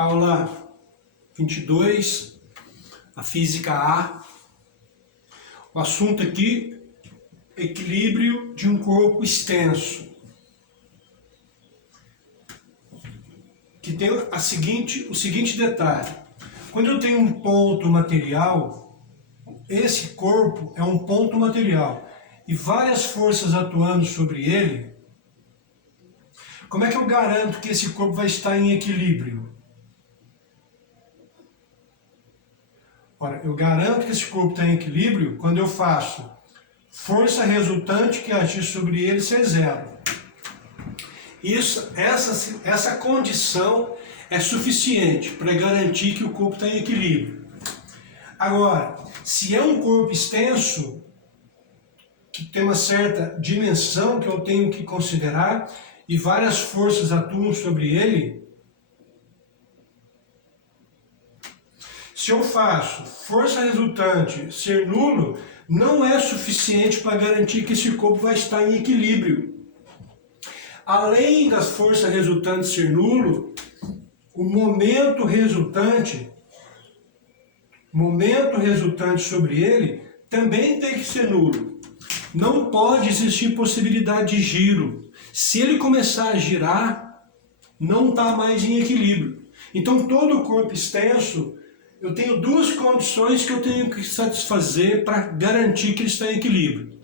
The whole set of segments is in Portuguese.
Aula 22, a física A. O assunto aqui, equilíbrio de um corpo extenso. Que tem o seguinte detalhe. Quando eu tenho um ponto material, esse corpo é um ponto material e várias forças atuando sobre ele, como é que eu garanto que esse corpo vai estar em equilíbrio? Ora, eu garanto que esse corpo está em equilíbrio quando eu faço força resultante que agir sobre ele ser zero. Essa condição é suficiente para garantir que o corpo está em equilíbrio. Agora, se é um corpo extenso, que tem uma certa dimensão que eu tenho que considerar e várias forças atuam sobre ele, se eu faço força resultante ser nulo, não é suficiente para garantir que esse corpo vai estar em equilíbrio. Além das forças resultantes ser nulo, o momento resultante sobre ele também tem que ser nulo. Não pode existir possibilidade de giro. Se ele começar a girar, não está mais em equilíbrio. Então todo o corpo extenso, eu tenho duas condições que eu tenho que satisfazer para garantir que ele está em equilíbrio.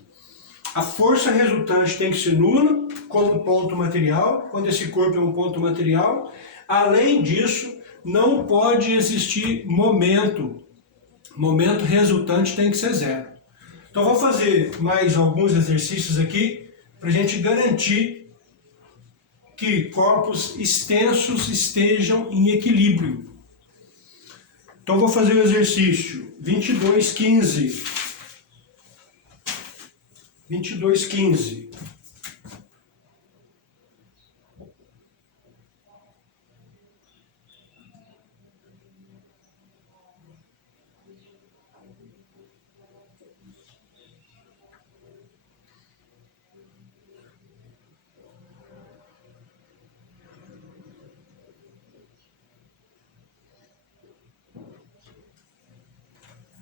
A força resultante tem que ser nula, como ponto material, quando esse corpo é um ponto material. Além disso, não pode existir momento. Momento resultante tem que ser zero. Então vou fazer mais alguns exercícios aqui para a gente garantir que corpos extensos estejam em equilíbrio. Então vou fazer o exercício 22,15. 22,15.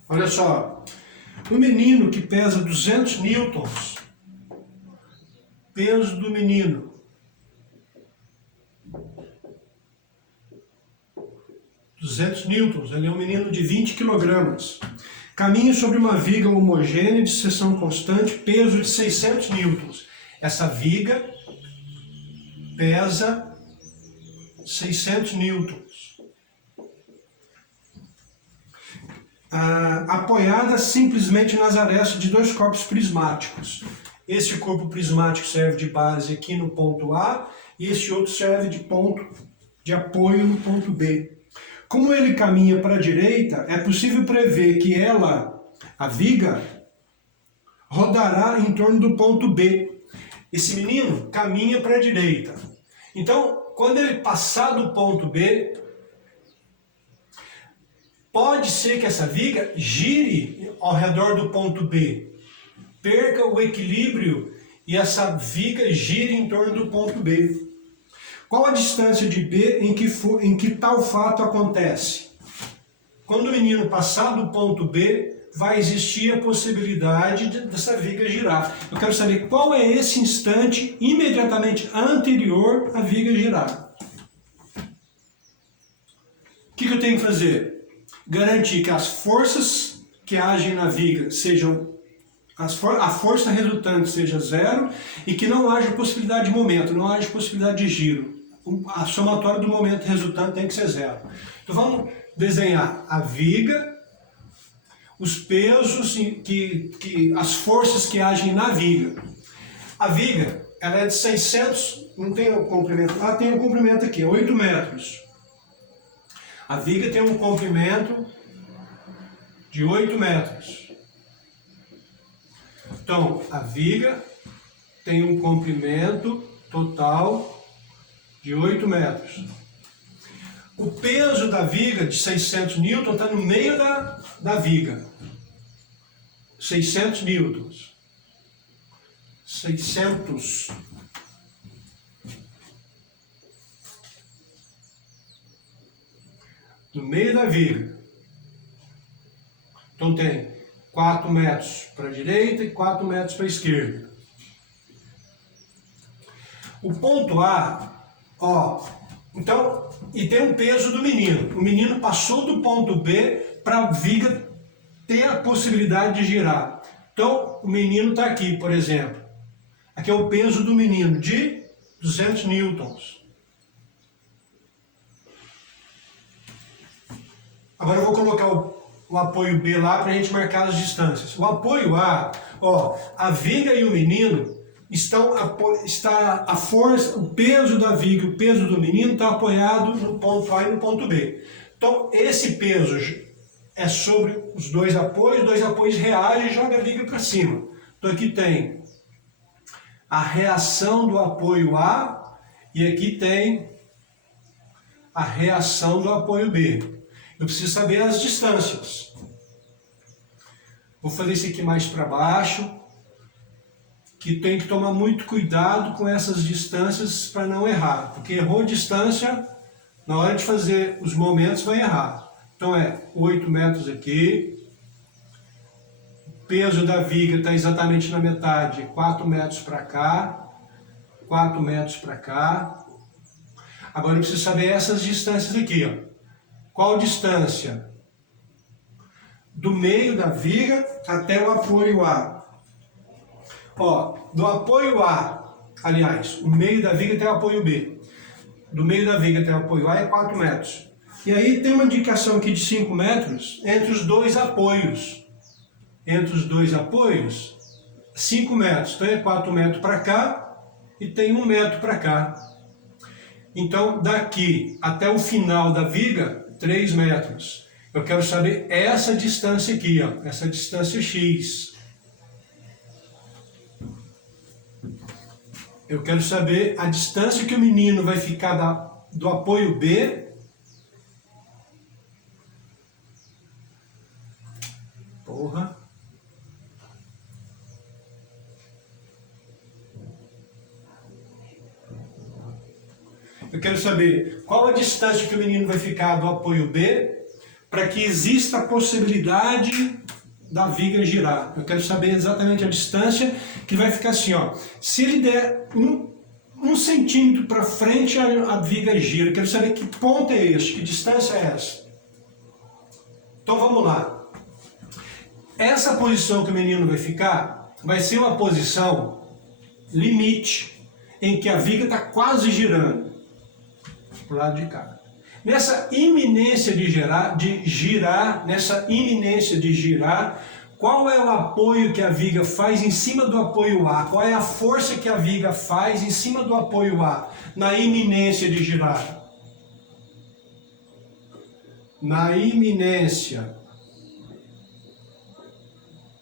Olha só, um menino que pesa 200 newtons, peso do menino, 200 newtons, ele é um menino de 20 quilogramas, caminha sobre uma viga homogênea de seção constante, peso de 600 newtons. Essa viga pesa 600 newtons. Apoiada simplesmente nas arestas de dois corpos prismáticos. Esse corpo prismático serve de base aqui no ponto A e esse outro serve de ponto de apoio no ponto B. Como ele caminha para a direita, é possível prever que a viga, rodará em torno do ponto B. Esse menino caminha para a direita. Então, quando ele passar do ponto B, pode ser que essa viga gire ao redor do ponto B, perca o equilíbrio e essa viga gire em torno do ponto B. Qual a distância de B em que tal fato acontece? Quando o menino passar do ponto B, vai existir a possibilidade dessa viga girar. Eu quero saber qual é esse instante imediatamente anterior à viga girar. O que eu tenho que fazer? Garantir que as forças que agem na viga sejam, a força resultante seja zero e que não haja possibilidade de momento, não haja possibilidade de giro. A somatória do momento resultante tem que ser zero. Então vamos desenhar a viga, os pesos, as forças que agem na viga. A viga, ela é de 600, não tem o comprimento, tem o comprimento aqui, 8 metros. A viga tem um comprimento de 8 metros. Então, a viga tem um comprimento total de 8 metros. O peso da viga de 600 newtons está no meio da viga. 600 newtons. 600. no meio da viga. Então tem 4 metros para a direita e 4 metros para a esquerda. O ponto A, ó, então, e tem um peso do menino. O menino passou do ponto B para a viga ter a possibilidade de girar. Então, o menino está aqui, por exemplo. Aqui é o peso do menino, de 200 newtons. Agora eu vou colocar o apoio B lá para a gente marcar as distâncias. O apoio A, ó, a viga e o menino está a força, o peso da viga, o peso do menino está apoiado no ponto A e no ponto B. Então esse peso é sobre os dois apoios reagem e jogam a viga para cima. Então aqui tem a reação do apoio A e aqui tem a reação do apoio B. Eu preciso saber as distâncias. Vou fazer isso aqui mais para baixo, que tem que tomar muito cuidado com essas distâncias para não errar, porque errou distância, na hora de fazer os momentos vai errar. Então é 8 metros aqui, o peso da viga está exatamente na metade, 4 metros para cá, 4 metros para cá. Agora eu preciso saber essas distâncias aqui, ó. Qual distância? Do meio da viga até o apoio A. Ó, do apoio A, aliás, o meio da viga até o apoio B. Do meio da viga até o apoio A é 4 metros. E aí tem uma indicação aqui de 5 metros entre os dois apoios. Entre os dois apoios, 5 metros. Então é 4 metros para cá e tem 1 metro para cá. Então daqui até o final da viga, 3 metros. Eu quero saber essa distância aqui, ó, essa distância X. Eu quero saber a distância que o menino vai ficar do apoio B Eu quero saber qual a distância que o menino vai ficar do apoio B para que exista a possibilidade da viga girar. Eu quero saber exatamente a distância que vai ficar assim, ó. Se ele der um centímetro para frente, a viga gira. Eu quero saber que ponto é esse, que distância é essa. Então vamos lá. Essa posição que o menino vai ficar vai ser uma posição limite, em que a viga está quase girando para o lado de cá. Nessa iminência de girar, qual é o apoio que a viga faz em cima do apoio A? Qual é a força que a viga faz em cima do apoio A? Na iminência de girar. Na iminência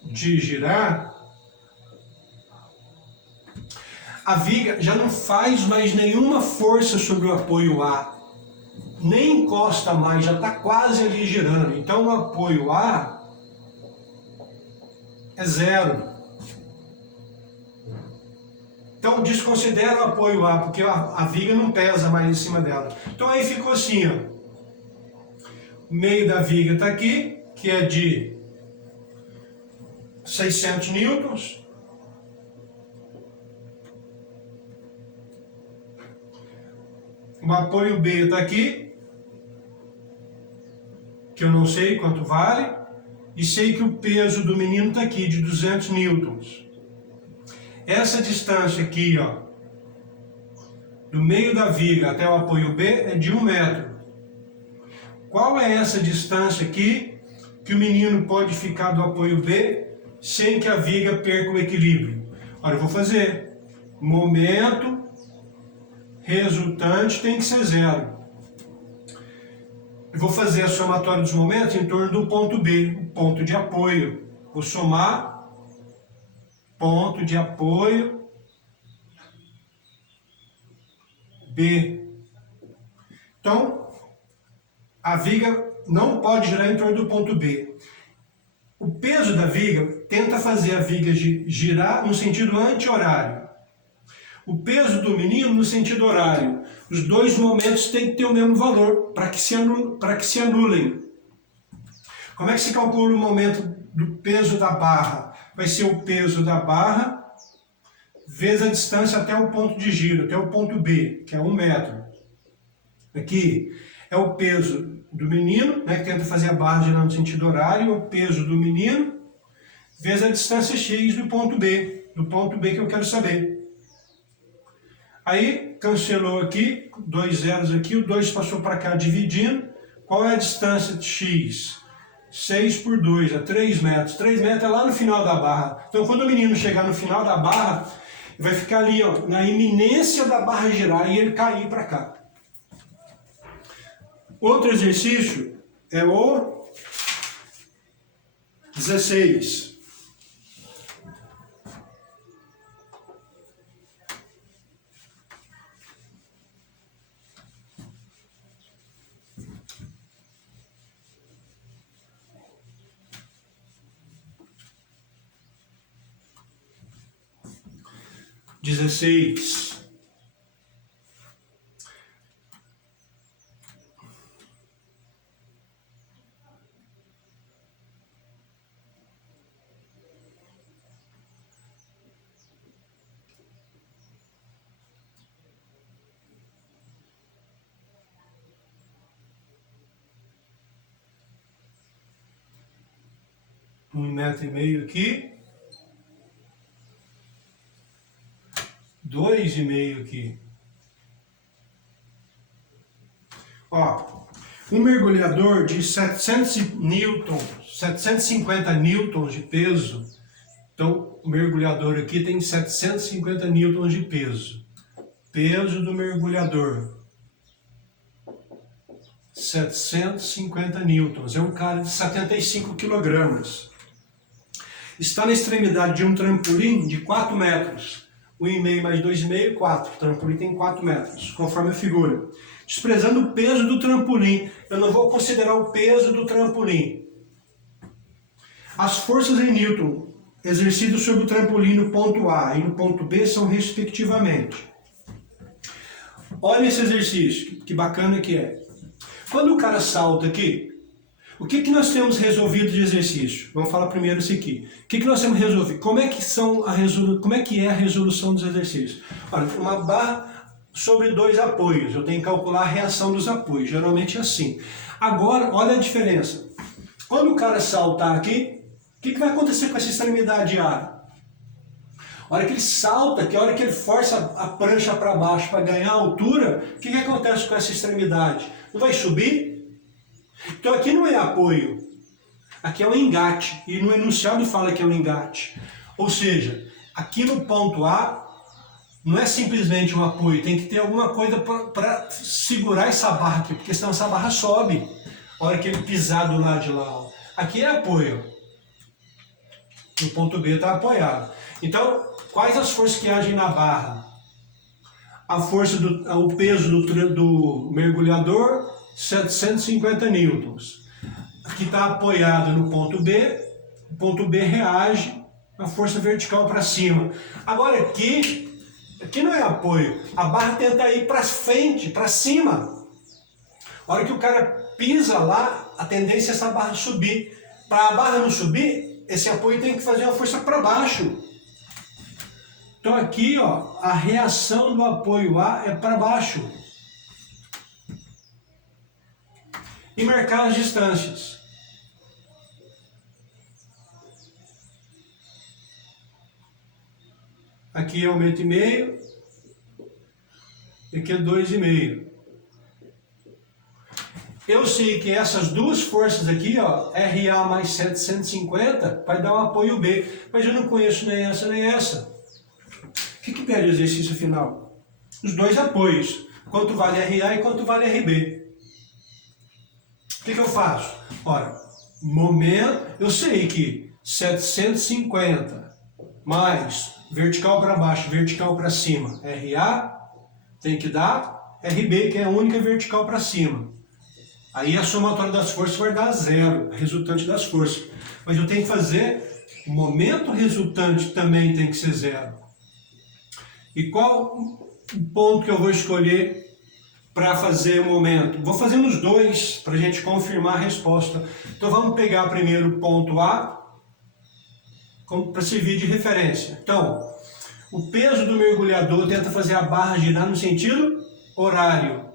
de girar, a viga já não faz mais nenhuma força sobre o apoio A, nem encosta mais, já está quase ali girando. Então o apoio A é zero. Então desconsidera o apoio A, porque a viga não pesa mais em cima dela. Então aí ficou assim, ó. O meio da viga está aqui, que é de 600 newtons. O apoio B está aqui, que eu não sei quanto vale, e sei que o peso do menino está aqui, de 200 newtons. Essa distância aqui, ó, do meio da viga até o apoio B é de 1 metro. Qual é essa distância aqui que o menino pode ficar do apoio B sem que a viga perca o equilíbrio? Olha, eu vou fazer momento resultante tem que ser zero. Eu vou fazer a somatória dos momentos em torno do ponto B, o ponto de apoio. Vou somar ponto de apoio B. Então, a viga não pode girar em torno do ponto B. O peso da viga tenta fazer a viga girar no sentido anti-horário. O peso do menino no sentido horário. Os dois momentos têm que ter o mesmo valor para que se anulem. Como é que se calcula o momento do peso da barra? Vai ser o peso da barra vezes a distância até o ponto de giro, até o ponto B, que é 1 metro. Aqui é o peso do menino, né, que tenta fazer a barra girar no sentido horário, o peso do menino, vezes a distância x do ponto B que eu quero saber. Aí, cancelou aqui, 2 zeros aqui, o 2 passou para cá dividindo. Qual é a distância de x? 6 por 2, é 3 metros. 3 metros é lá no final da barra. Então, quando o menino chegar no final da barra, vai ficar ali, ó, na iminência da barra girar e ele cair para cá. Outro exercício é o 16. Um metro e meio aqui. 2,5 aqui. Ó, um mergulhador de 750 newtons de peso. Então, o mergulhador aqui tem 750 newtons de peso. Peso do mergulhador. 750 newtons. É um cara de 75 quilogramas. Está na extremidade de um trampolim de 4 metros. 1,5 mais 2,5, 4. O trampolim tem 4 metros, conforme a figura. Desprezando o peso do trampolim, eu não vou considerar o peso do trampolim. As forças em Newton exercidas sobre o trampolim no ponto A e no ponto B são respectivamente. Olha esse exercício, que bacana que é. Quando o cara salta aqui, o que nós temos resolvido de exercício? Vamos falar primeiro esse aqui. O que nós temos resolvido? Como é que é a resolução dos exercícios? Olha, uma barra sobre 2 apoios. Eu tenho que calcular a reação dos apoios. Geralmente é assim. Agora, olha a diferença. Quando o cara saltar aqui, o que vai acontecer com essa extremidade A? A hora que ele salta, que a hora que ele força a prancha para baixo para ganhar altura, o que acontece com essa extremidade? Não vai subir? Então aqui não é apoio, aqui é um engate, e no enunciado fala que é um engate. Ou seja, aqui no ponto A, não é simplesmente um apoio, tem que ter alguma coisa para segurar essa barra aqui, porque senão essa barra sobe, a hora que ele pisar do lado de lá. Ó. Aqui é apoio, no ponto B está apoiado. Então, quais as forças que agem na barra? A força, o peso do mergulhador, 750 newtons. Aqui está apoiado no ponto B, o ponto B reage a força vertical para cima. Agora aqui não é apoio, a barra tenta ir para frente, para cima. A hora que o cara pisa lá, a tendência é essa barra subir. Para a barra não subir, esse apoio tem que fazer uma força para baixo. Então aqui, ó, a reação do apoio A é para baixo. E marcar as distâncias. Aqui é 1,5 metro, aqui é 2,5. Eu sei que essas duas forças aqui, ó, RA mais 750, vai dar um apoio B, mas eu não conheço nem essa nem essa. O que pede o exercício final? Os dois apoios, quanto vale RA e quanto vale RB. O que eu faço? Ora, momento, eu sei que 750 mais vertical para baixo, vertical para cima, RA, tem que dar RB, que é a única vertical para cima. Aí a somatória das forças vai dar 0, resultante das forças. Mas eu tenho que fazer, o momento resultante também tem que ser 0. E qual o ponto que eu vou escolher para fazer o momento? Vou fazer nos dois para a gente confirmar a resposta. Então vamos pegar primeiro o ponto A para servir de referência. Então, o peso do mergulhador tenta fazer a barra girar no sentido horário.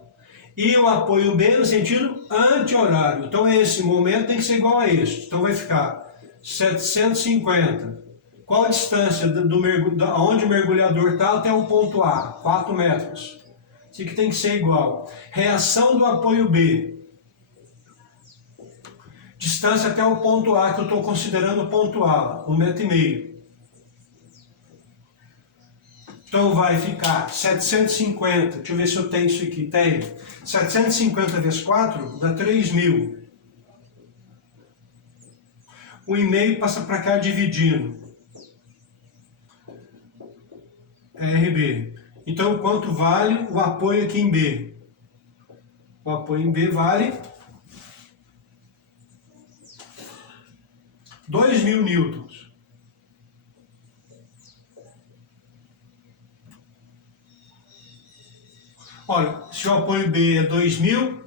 E o apoio B no sentido anti-horário. Então esse momento tem que ser igual a este. Então vai ficar 750. Qual a distância onde o mergulhador está até o ponto A? 4 metros. Isso aqui tem que ser igual. Reação do apoio B. Distância até o ponto A, que eu estou considerando o ponto A, 1,5 metro. Então vai ficar 750, deixa eu ver se eu tenho isso aqui, tenho. 750 vezes 4 dá 3.000. 1,5 passa para cá dividindo. RB. Então quanto vale o apoio aqui em B? O apoio em B vale 2.000 newtons. Olha, se o apoio B é 2.000,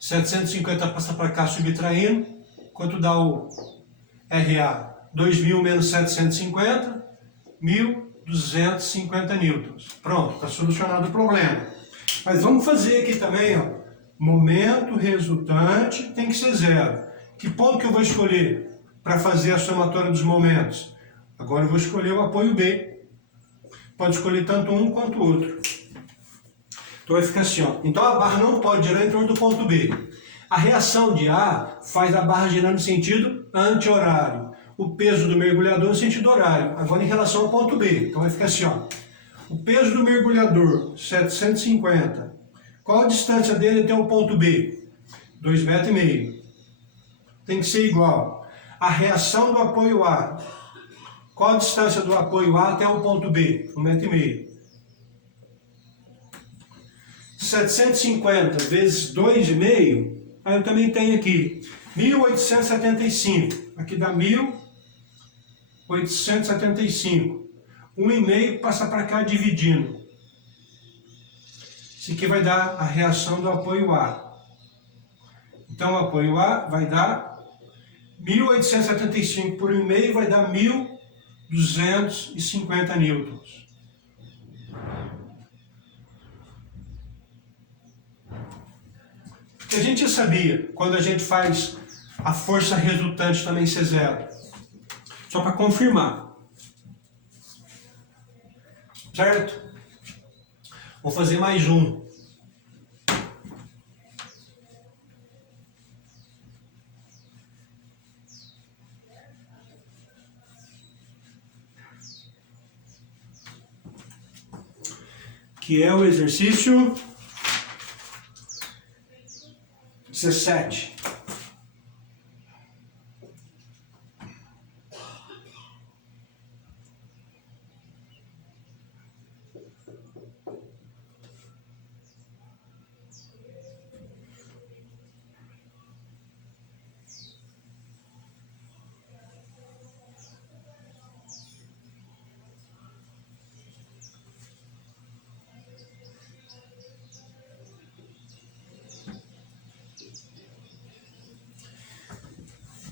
750 passa para cá subtraindo, quanto dá o RA? 2.000 menos 750, 1.250 newtons. Pronto, está solucionado o problema. Mas vamos fazer aqui também, ó, momento resultante tem que ser zero. Que ponto que eu vou escolher para fazer a somatória dos momentos? Agora eu vou escolher o apoio B. Pode escolher tanto um quanto o outro. Então vai ficar assim, ó. Então a barra não pode girar em torno do ponto B. A reação de A faz a barra girar no sentido anti-horário. O peso do mergulhador no sentido horário. Agora em relação ao ponto B. Então vai ficar assim, ó. O peso do mergulhador, 750. Qual a distância dele até o ponto B? 2,5 metros. Tem que ser igual. A reação do apoio A. Qual a distância do apoio A até o ponto B? 1,5 metro. 750 vezes 2,5, aí eu também tenho aqui 1.875. Aqui dá 1.875. 1,5 passa para cá dividindo. Isso aqui vai dar a reação do apoio A. Então o apoio A vai dar 1.875 por 1,5 vai dar 1.250 newtons. Que a gente já sabia, quando a gente faz a força resultante também ser zero. Só para confirmar. Certo? Vou fazer mais um. Que é o exercício 17.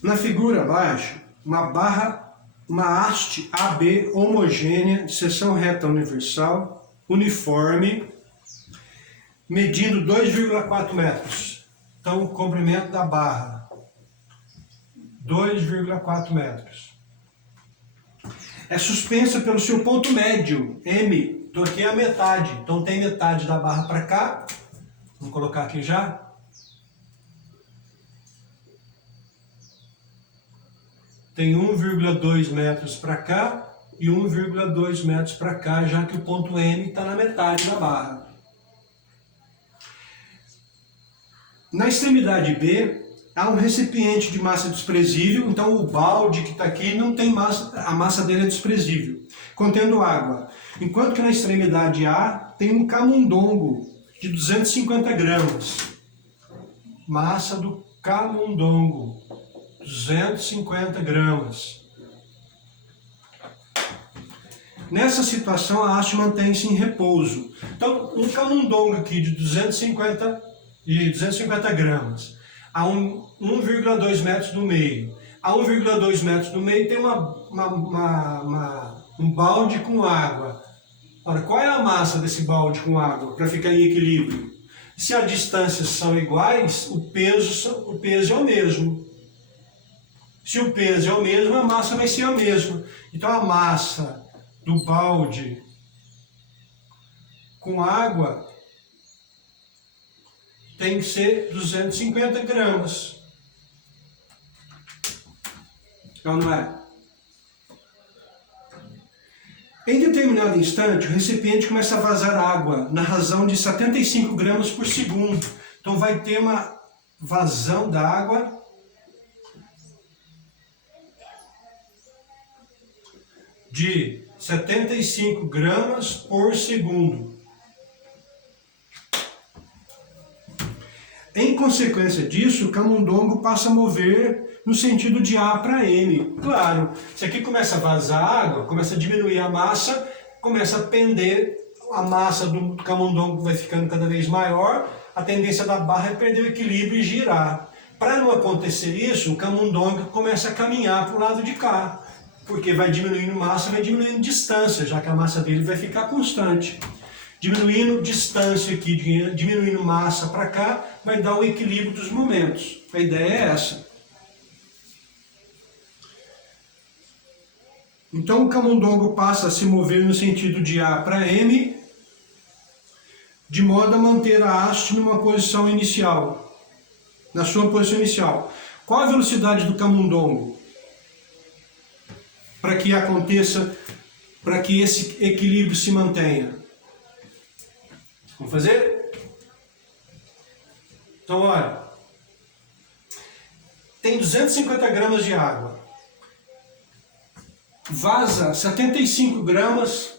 Na figura abaixo, uma haste AB homogênea de seção reta universal, uniforme, medindo 2,4 metros. Então, o comprimento da barra, 2,4 metros. É suspensa pelo seu ponto médio, M. Então aqui é a metade. Então tem metade da barra para cá. Vamos colocar aqui já. Tem 1,2 metros para cá e 1,2 metros para cá, já que o ponto M está na metade da barra. Na extremidade B, há um recipiente de massa desprezível, então o balde que está aqui não tem massa, a massa dele é desprezível, contendo água. Enquanto que na extremidade A tem um camundongo de 250 gramas. Massa do camundongo. 250 gramas. Nessa situação, a haste mantém-se em repouso. Então, um camundongo aqui de 250 gramas a 1,2 metros do meio. A 1,2 metros do meio tem um balde com água. Ora, qual é a massa desse balde com água para ficar em equilíbrio? Se as distâncias são iguais, o peso é o mesmo. Se o peso é o mesmo, a massa vai ser a mesma. Então a massa do balde com água tem que ser 250 gramas. Então não é? Em determinado instante, o recipiente começa a vazar água na razão de 75 gramas por segundo. Então vai ter uma vazão da água de 75 gramas por segundo. Em consequência disso, o camundongo passa a mover no sentido de A para M. Claro, se aqui começa a vazar água, começa a diminuir a massa, começa a pender, a massa do camundongo vai ficando cada vez maior, a tendência da barra é perder o equilíbrio e girar. Para não acontecer isso, o camundongo começa a caminhar para o lado de cá, porque vai diminuindo massa, vai diminuindo distância, já que a massa dele vai ficar constante. Diminuindo distância aqui, diminuindo massa para cá, vai dar o equilíbrio dos momentos. A ideia é essa. Então o camundongo passa a se mover no sentido de A para M, de modo a manter a haste numa posição inicial, na sua posição inicial. Qual a velocidade do camundongo? Para que aconteça, para que esse equilíbrio se mantenha. Vamos fazer? Então, olha, tem 250 gramas de água, vaza 75 gramas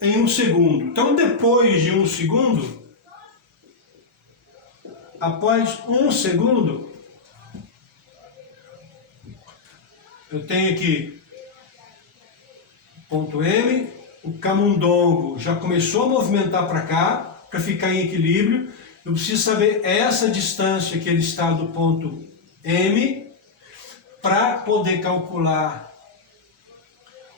em 1 segundo. Então, depois de 1 segundo, após 1 segundo, eu tenho aqui ponto M, o camundongo já começou a movimentar para cá, para ficar em equilíbrio. Eu preciso saber essa distância que ele está do ponto M, para poder calcular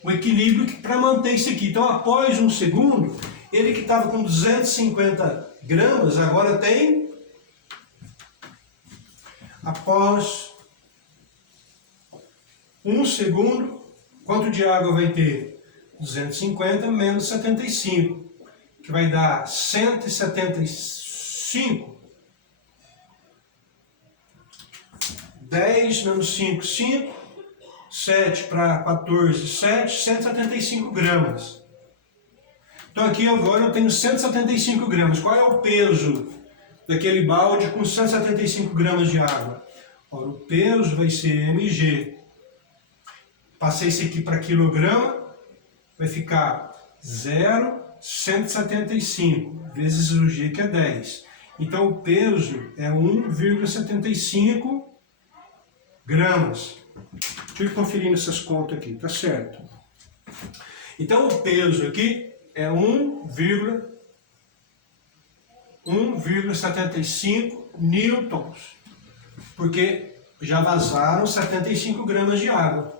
o equilíbrio para manter isso aqui. Então, após 1 segundo, ele que estava com 250 gramas, agora tem, após 1 segundo, quanto de água vai ter? 250 menos 75, que vai dar 175. 10 menos 5, 5. 7 para 14, 7. 175 gramas. Então aqui agora eu tenho 175 gramas. Qual é o peso daquele balde com 175 gramas de água? Ora, o peso vai ser mg. Passei isso aqui para quilograma. Vai ficar 0,175 vezes o G, que é 10. Então, o peso é 1,75 gramas. Deixa eu ir conferindo essas contas aqui, tá certo. Então, o peso aqui é 1,75 newtons, porque já vazaram 75 gramas de água.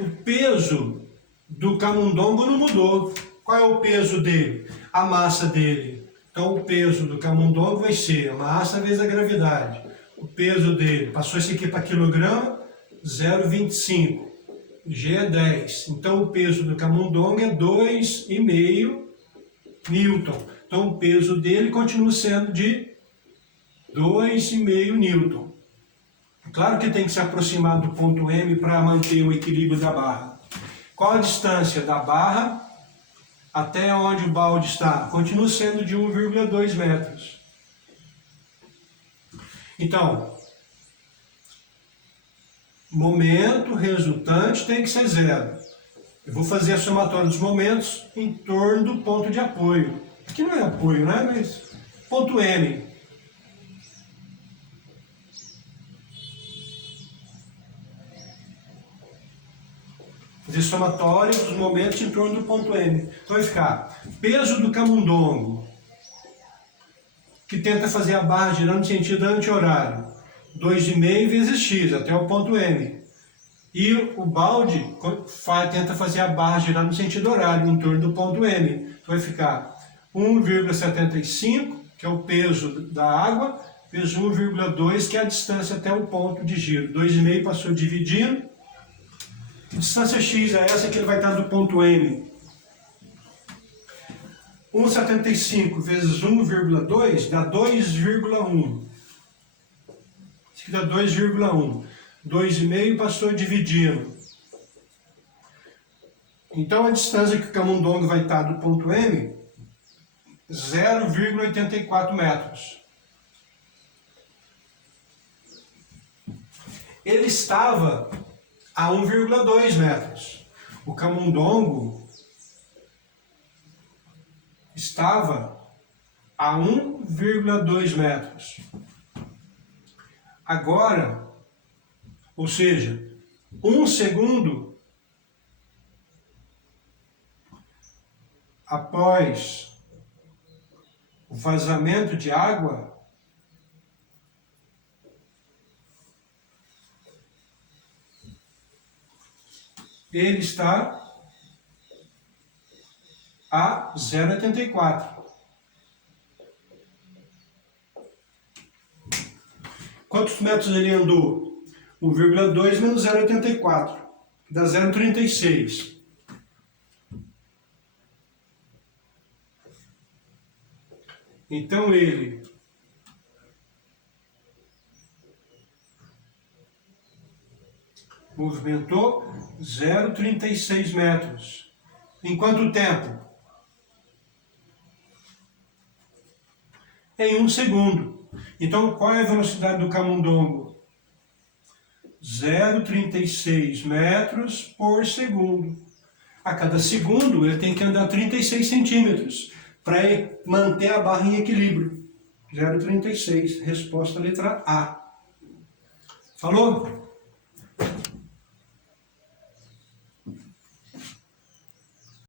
O peso do camundongo não mudou. Qual é o peso dele? A massa dele. Então o peso do camundongo vai ser a massa vezes a gravidade. O peso dele, passou isso aqui para quilograma, 0,25. G é 10. Então o peso do camundongo é 2,5 newton. Então o peso dele continua sendo de 2,5 newton. Claro que tem que se aproximar do ponto M para manter o equilíbrio da barra. Qual a distância da barra até onde o balde está? Continua sendo de 1,2 metros. Então, momento resultante tem que ser 0. Eu vou fazer a somatória dos momentos em torno do ponto de apoio. Aqui não é apoio, né? Mas ponto M. fazer somatória dos momentos em torno do ponto M. Então vai ficar peso do camundongo, que tenta fazer a barra girando no sentido anti-horário, 2,5 vezes x, até o ponto M. E o balde tenta fazer a barra girar no sentido horário, em torno do ponto M. Então vai ficar 1,75, que é o peso da água, vezes 1,2, que é a distância até o ponto de giro. 2,5 passou dividindo. A distância x é essa que ele vai estar do ponto M. 1,75 vezes 1,2 dá 2,1. Isso aqui dá 2,1. 2,5 passou dividindo. Então a distância que o camundongo vai estar do ponto M, 0,84 metros. Ele estava a 1,2 metros. O camundongo estava a 1,2 metros. Agora, ou seja, 1 segundo após o vazamento de água, ele está a 0,84. Quantos metros ele andou? 1,2 menos 0,84, dá 0,36. Então ele movimentou 0,36 metros. Em quanto tempo? Em 1 segundo. Então, qual é a velocidade do camundongo? 0,36 metros por segundo. A cada segundo, ele tem que andar 36 centímetros para manter a barra em equilíbrio. 0,36. Resposta letra A. Falou?